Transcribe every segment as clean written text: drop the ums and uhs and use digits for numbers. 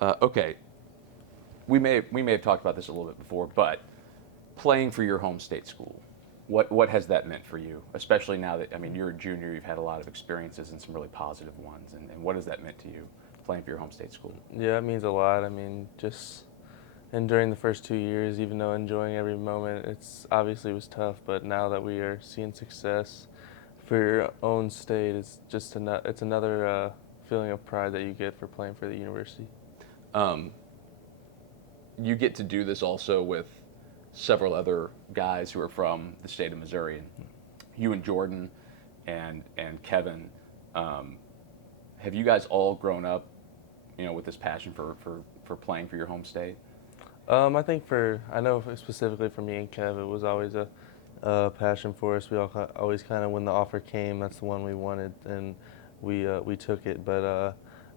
Okay, we may have talked about this a little bit before, but playing for your home state school, what has that meant for you? Especially now that, I mean, you're a junior, you've had a lot of experiences and some really positive ones, and what has that meant to you playing for your home state school? Yeah, it means a lot. I mean, just and during the first 2 years, even though enjoying every moment, it's obviously was tough. But now that we are seeing success for your own state, it's another feeling of pride that you get for playing for the university. Um, you get to do this also with several other guys who are from the state of Missouri. You and Jordan and Kevin, um, have you guys all grown up, with this passion for playing for your home state? I think I know specifically for me and Kev, it was always a passion for us. We always kind of, when the offer came, that's the one we wanted, and we took it. But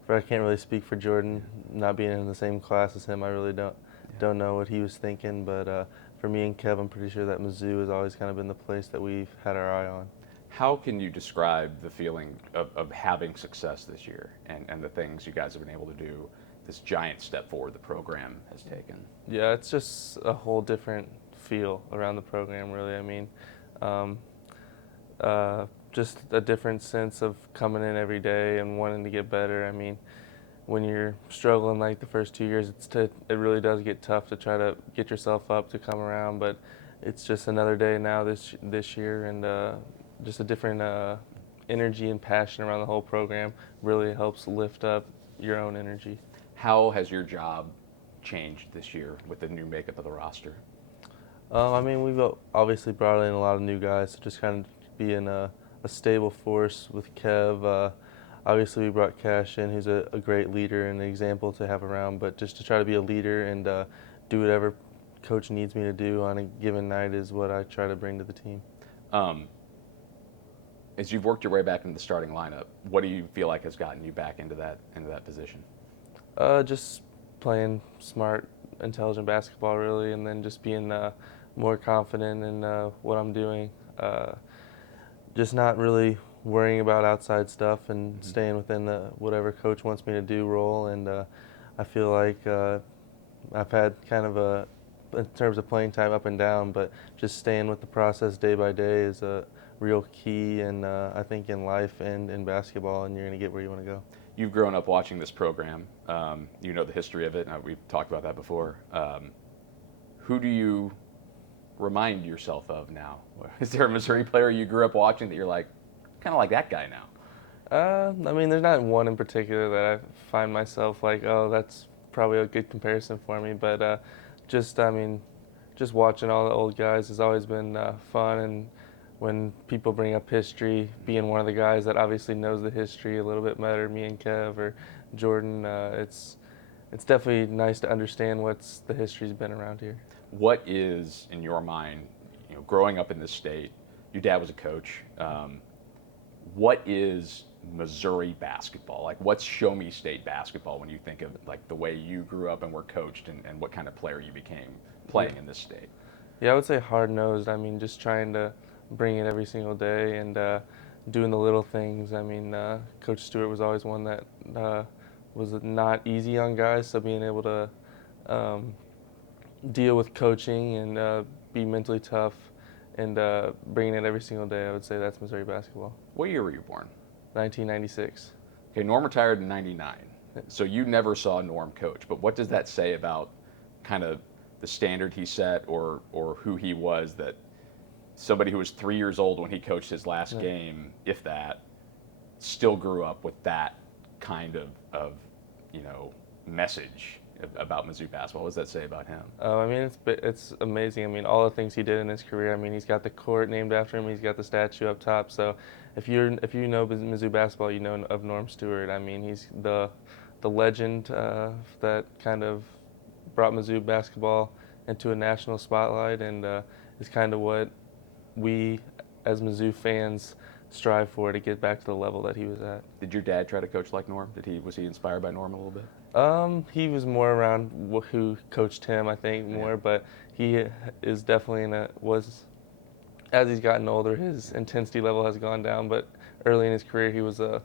I can't really speak for Jordan, not being in the same class as him. I really don't know what he was thinking. But for me and Kev, I'm pretty sure that Mizzou has always kind of been the place that we've had our eye on. How can you describe the feeling of having success this year and the things you guys have been able to do, this giant step forward the program has taken? Yeah, it's just a whole different feel around the program, really. I mean, um, just a different sense of coming in every day and wanting to get better. I mean, when you're struggling like the first 2 years, it really does get tough to try to get yourself up to come around. But it's just another day now this year, and just a different energy and passion around the whole program really helps lift up your own energy. How has your job changed this year with the new makeup of the roster? I mean, we've obviously brought in a lot of new guys, so just kind of being a stable force with Kev. Obviously, we brought Cash in, who's a great leader and an example to have around, but just to try to be a leader and do whatever coach needs me to do on a given night is what I try to bring to the team. Um, as you've worked your way back into the starting lineup, what do you feel like has gotten you back into that position? Just playing smart, intelligent basketball, really, and then just being more confident in what I'm doing. Just not really worrying about outside stuff and staying within the whatever coach wants me to do role. And I feel like I've had kind of in terms of playing time, up and down, but just staying with the process day by day is a real key, and I think in life and in basketball, and you're going to get where you want to go. You've grown up watching this program. You know the history of it. We've talked about that before. Who do you remind yourself of now? Is there a Missouri player you grew up watching that you're like, kind of like that guy now? I mean, there's not one in particular that I find myself like, oh, that's probably a good comparison for me. But I mean, just watching all the old guys has always been fun. And when people bring up history, being one of the guys that obviously knows the history a little bit better, me and Kev or Jordan, it's definitely nice to understand what's the history's been around here. What is, in your mind, growing up in this state, your dad was a coach. What is Missouri basketball? Like, what's Show Me State basketball when you think of like the way you grew up and were coached, and what kind of player you became playing in this state? Yeah, I would say hard-nosed. I mean, just trying to bring it every single day and doing the little things. I mean, Coach Stewart was always one that was not easy on guys, so being able to um, deal with coaching and be mentally tough and bringing it every single day, I would say that's Missouri basketball. What year were you born? 1996. Okay, Norm retired in '99, so you never saw Norm coach. But what does that say about kind of the standard he set, or who he was, that somebody who was 3 years old when he coached his last game, if that, still grew up with that kind of message about Mizzou basketball? What does that say about him? I mean, it's amazing. I mean, all the things he did in his career. I mean, he's got the court named after him. He's got the statue up top. So, if you know Mizzou basketball, you know of Norm Stewart. I mean, he's the legend that kind of brought Mizzou basketball into a national spotlight, and is kind of what we as Mizzou fans strive for, to get back to the level that he was at. Did your dad try to coach like Norm? Was he inspired by Norm a little bit? He was more around who coached him, I think, more. But he is definitely as he's gotten older, his intensity level has gone down. But early in his career, he was a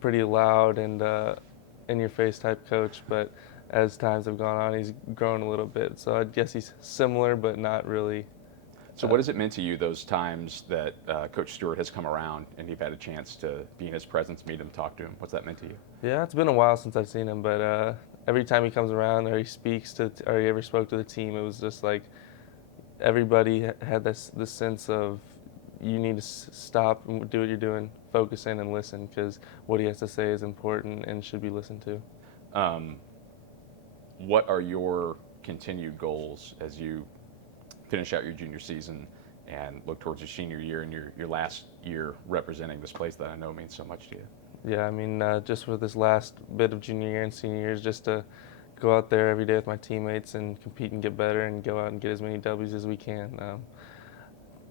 pretty loud and in-your-face type coach. But as times have gone on, he's grown a little bit. So I guess he's similar, but not really. So what has it meant to you those times that Coach Stewart has come around and you've had a chance to be in his presence, meet him, talk to him? What's that meant to you? Yeah, it's been a while since I've seen him, but every time he comes around or he speaks to, or he ever spoke to the team, it was just like everybody had this sense of you need to stop and do what you're doing, focus in and listen, because what he has to say is important and should be listened to. What are your continued goals as you finish out your junior season and look towards your senior year and your last year representing this place that I know means so much to you? Yeah, I mean, just for this last bit of junior year and senior years, just to go out there every day with my teammates and compete and get better and go out and get as many W's as we can.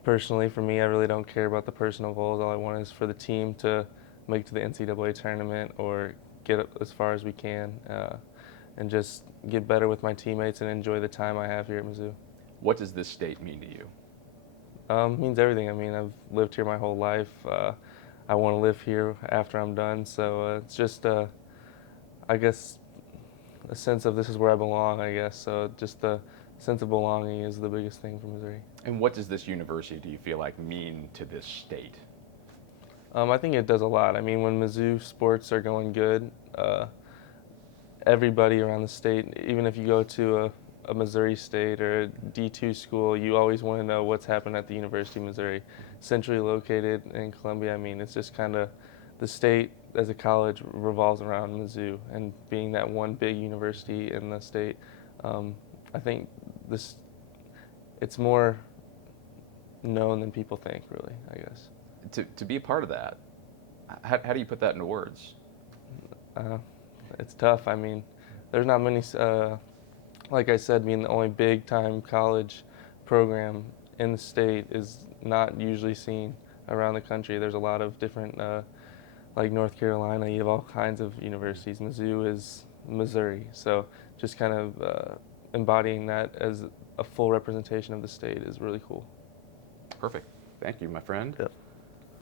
Personally, for me, I really don't care about the personal goals. All I want is for the team to make it to the NCAA tournament or get as far as we can and just get better with my teammates and enjoy the time I have here at Mizzou. What does this state mean to you? It means everything. I mean, I've lived here my whole life. I want to live here after I'm done. So it's just, I guess, a sense of this is where I belong, I guess. So just the sense of belonging is the biggest thing for Missouri. And what does this university, do you feel like, mean to this state? I think it does a lot. I mean, when Mizzou sports are going good, everybody around the state, even if you go to a Missouri State or a D2 school, you always want to know what's happened at the University of Missouri. Centrally located in Columbia, I mean, it's just kind of the state as a college revolves around Mizzou, and being that one big university in the state, I think it's more known than people think, really, I guess. To be a part of that, how do you put that into words? It's tough. I mean, there's not many, like I said, being the only big-time college program in the state is not usually seen around the country. There's a lot of different, like North Carolina, you have all kinds of universities. Mizzou is Missouri. So just kind of embodying that as a full representation of the state is really cool. Perfect. Thank you, my friend. Yep.